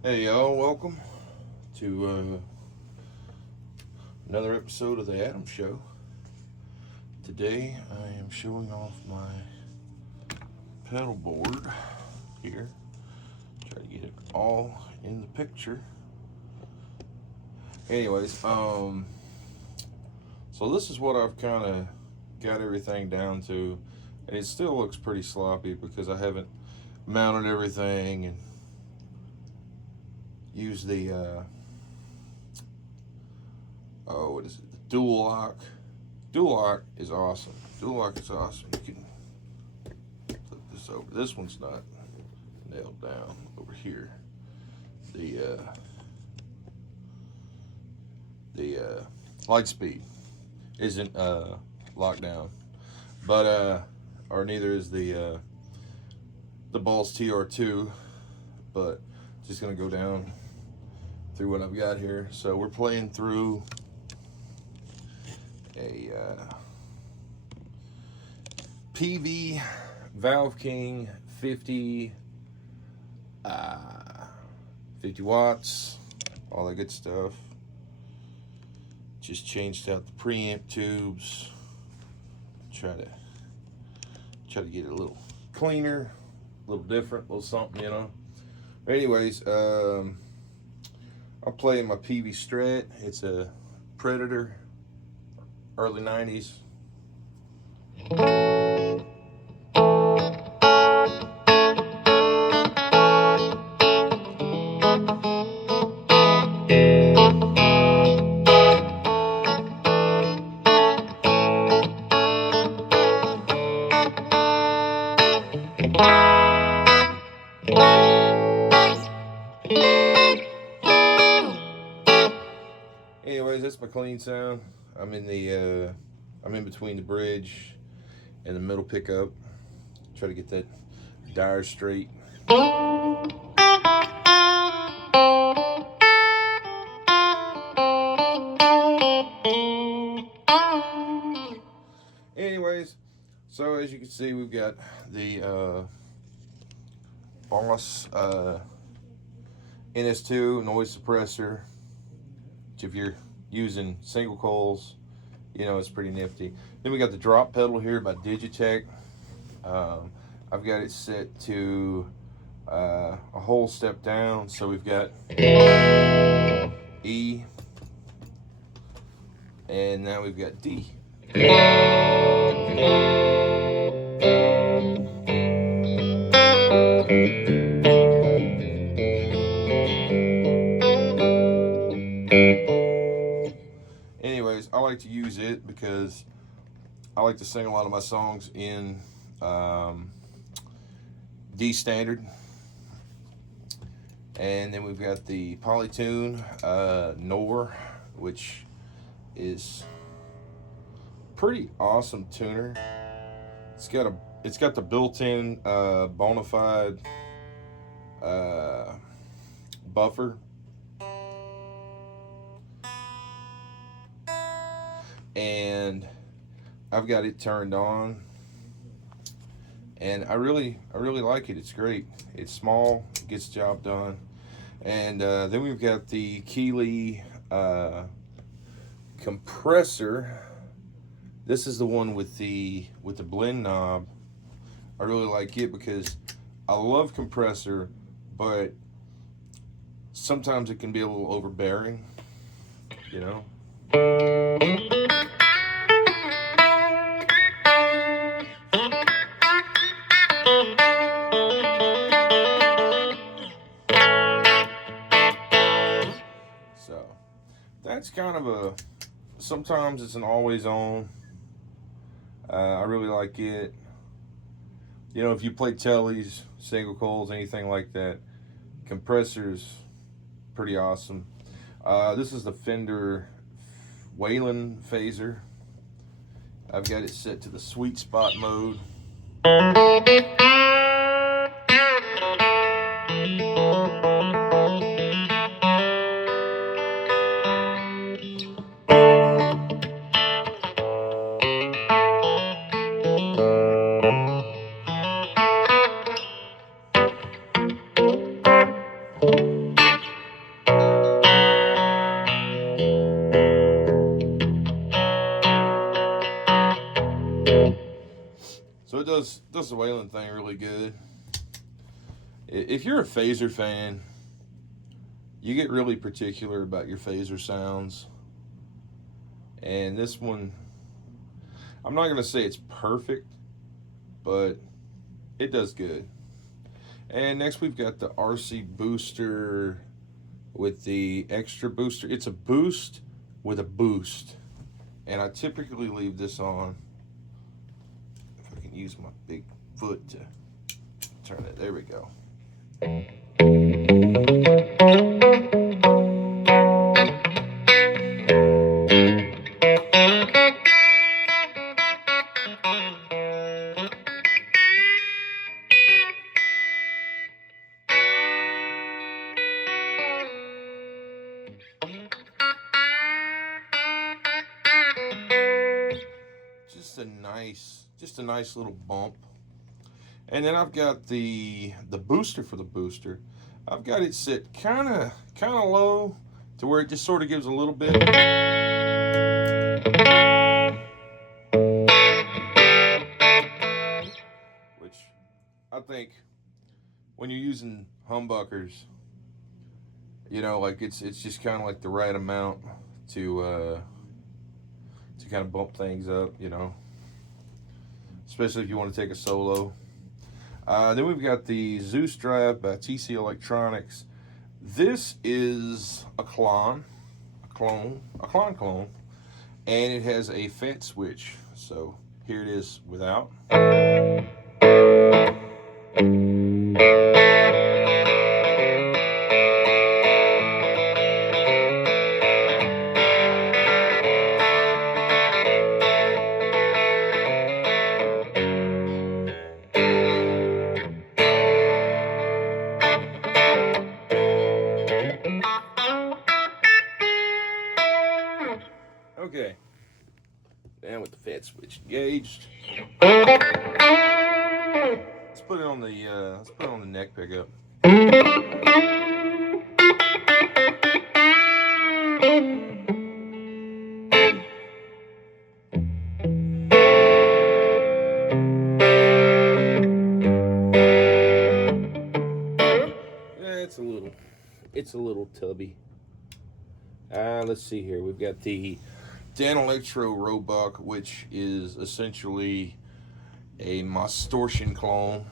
Hey y'all, welcome to another episode of the Adam Show. Today I am showing off my pedal board here. Try to get it all in the picture. Anyways, so this is what I've kind of got everything down to, and it still looks pretty sloppy because I haven't mounted everything and use the what is it? The dual lock. Dual lock is awesome. Dual lock is awesome. You can flip this over. This one's not nailed down over here. The light speed isn't locked down, but or neither is the Balls TR2. But just gonna go down through what I've got here. So we're playing through a PV Valve King 50 watts, all that good stuff. Just changed out the preamp tubes. Try to get it a little cleaner, a little different, a little something, you know. Anyways, I'm playing my PV Strat. It's a Predator, early 90s. Anyways, that's my clean sound. I'm in between the bridge and the middle pickup. Try to get that dire straight. Anyways, so as you can see, we've got the Boss NS2 noise suppressor, which if you're using single coils, you know, it's pretty nifty. Then we got the drop pedal here by Digitech. I've got it set to a whole step down, so we've got E, and now we've got D. Anyways, I like to use it because I like to sing a lot of my songs in D standard. And then we've got the Polytune Nor, which is pretty awesome tuner. It's got the built-in Bonafide buffer. And I've got it turned on, and I really like it. It's great. It's small, it gets the job done. And then we've got the Keeley compressor. This is the one with the blend knob. I really like it because I love compressor, but sometimes it can be a little overbearing, you know. So that's kind of sometimes it's an always on. I really like it. You know, if you play tellies, single coils, anything like that, compressors, pretty awesome. This is the Fender Whalen phaser. I've got it set to the sweet spot mode. does the Whalen thing really good. If you're a phaser fan, you get really particular about your phaser sounds. And this one, I'm not going to say it's perfect, but it does good. And next we've got the RC Booster with the extra booster. It's a boost with a boost. And I typically leave this on. If I can use my big foot to turn it. There we go. Just a nice little bump. And then I've got the booster for the booster. I've got it set kind of low to where it just sort of gives a little bit. Which I think when you're using humbuckers, you know, like it's just kind of like the right amount to kind of bump things up, you know, especially if you want to take a solo. Then we've got the Zeus Drive by TC Electronics. This is a clone, and it has a fat switch. So here it is without. Okay, and with the fat switch engaged, let's put it on the neck pickup. Yeah, it's a little tubby. Let's see here. We've got the Dan Electro Roebuck, which is essentially a Mastortion clone.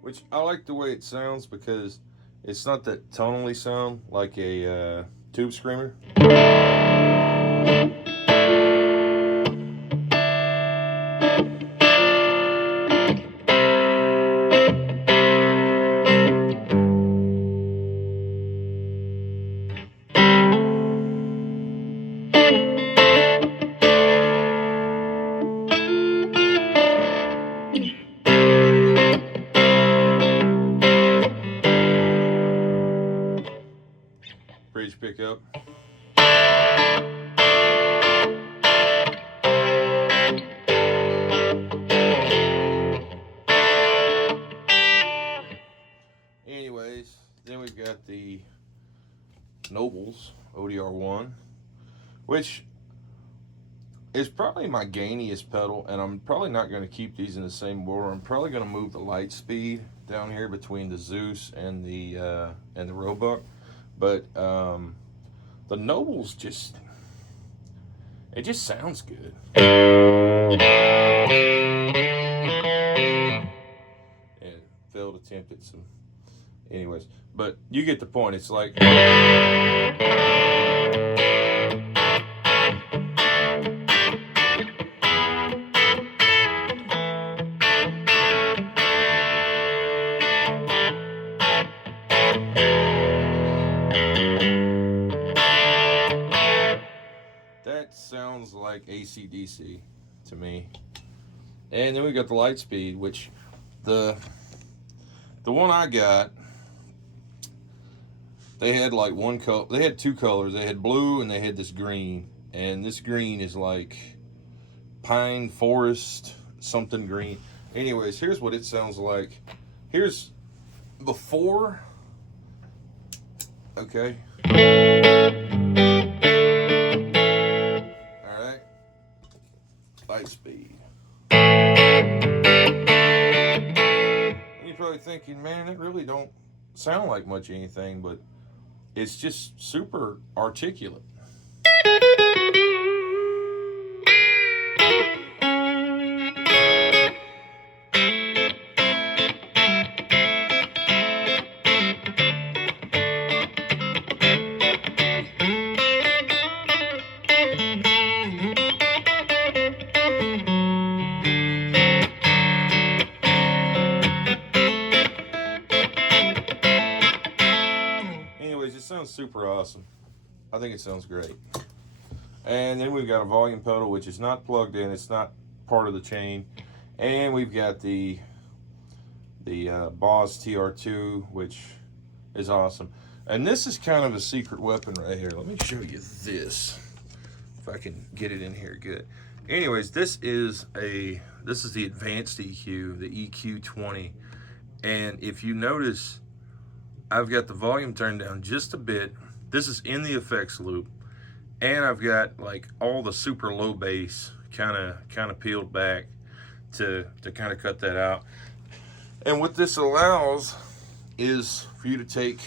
Which I like the way it sounds because it's not that tonally sound like a tube screamer. Bridge pickup. Anyways, then we've got the Nobles ODR1, which is probably my gainiest pedal, and I'm probably not going to keep these in the same order. I'm probably going to move the light speed down here between the Zeus and the Roebuck. But the Nobles just sounds good. And failed attempt at some, anyways. But you get the point. It's like. That sounds like AC/DC to me. And then we got the light speed, which the one I got, they had like one color. They had two colors. They had blue and they had this green. And this green is like pine forest something green. Anyways, here's what it sounds like. Here's before Okay. All right. Light speed. And you're probably thinking, man, it really don't sound like much anything, but it's just super articulate. Anyways, it sounds super awesome. I think it sounds great. And then we've got a volume pedal, which is not plugged in. It's not part of the chain. And we've got the Boss TR2, which is awesome. And this is kind of a secret weapon right here. Let me show you this, if I can get it in here good. Anyways, this is the advanced EQ, the EQ20. And if you notice, I've got the volume turned down just a bit. This is in the effects loop. And I've got like all the super low bass kind of peeled back to kind of cut that out. And what this allows is for you to take,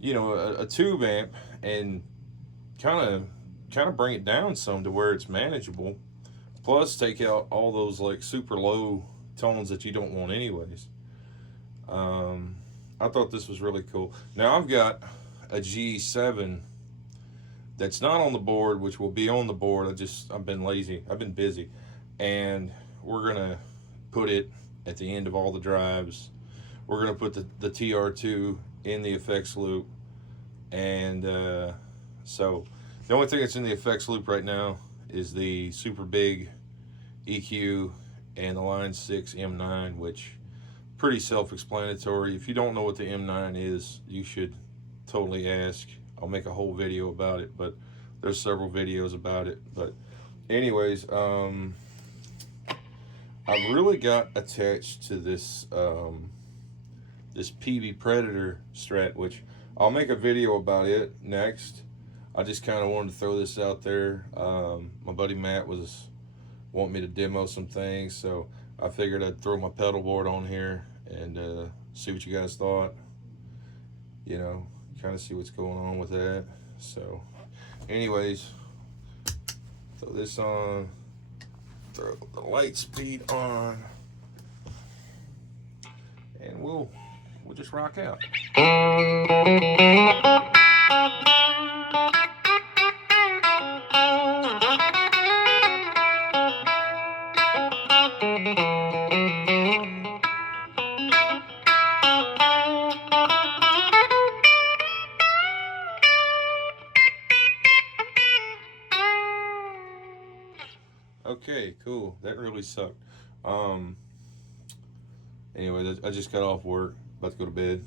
you know, a tube amp and kind of bring it down some to where it's manageable. Plus take out all those like super low tones that you don't want anyways. I thought this was really cool. Now I've got a G7 that's not on the board, which will be on the board. I've been lazy. I've been busy. And we're gonna put it at the end of all the drives. We're gonna put the TR2 in the effects loop. And so the only thing that's in the effects loop right now is the super big EQ and the Line 6 M9, which pretty self-explanatory. If you don't know what the M9 is, you should totally ask. I'll make a whole video about it, but there's several videos about it. But anyways, I've really got attached to this this PV Predator Strat, which I'll make a video about it next. I just kind of wanted to throw this out there. My buddy Matt was wanting me to demo some things, so I figured I'd throw my pedal board on here and see what you guys thought. You know, kind of see what's going on with that. So anyways, throw this on, throw the light speed on, and we'll just rock out. Okay, cool. That really sucked. Anyway, I just got off work, about to go to bed.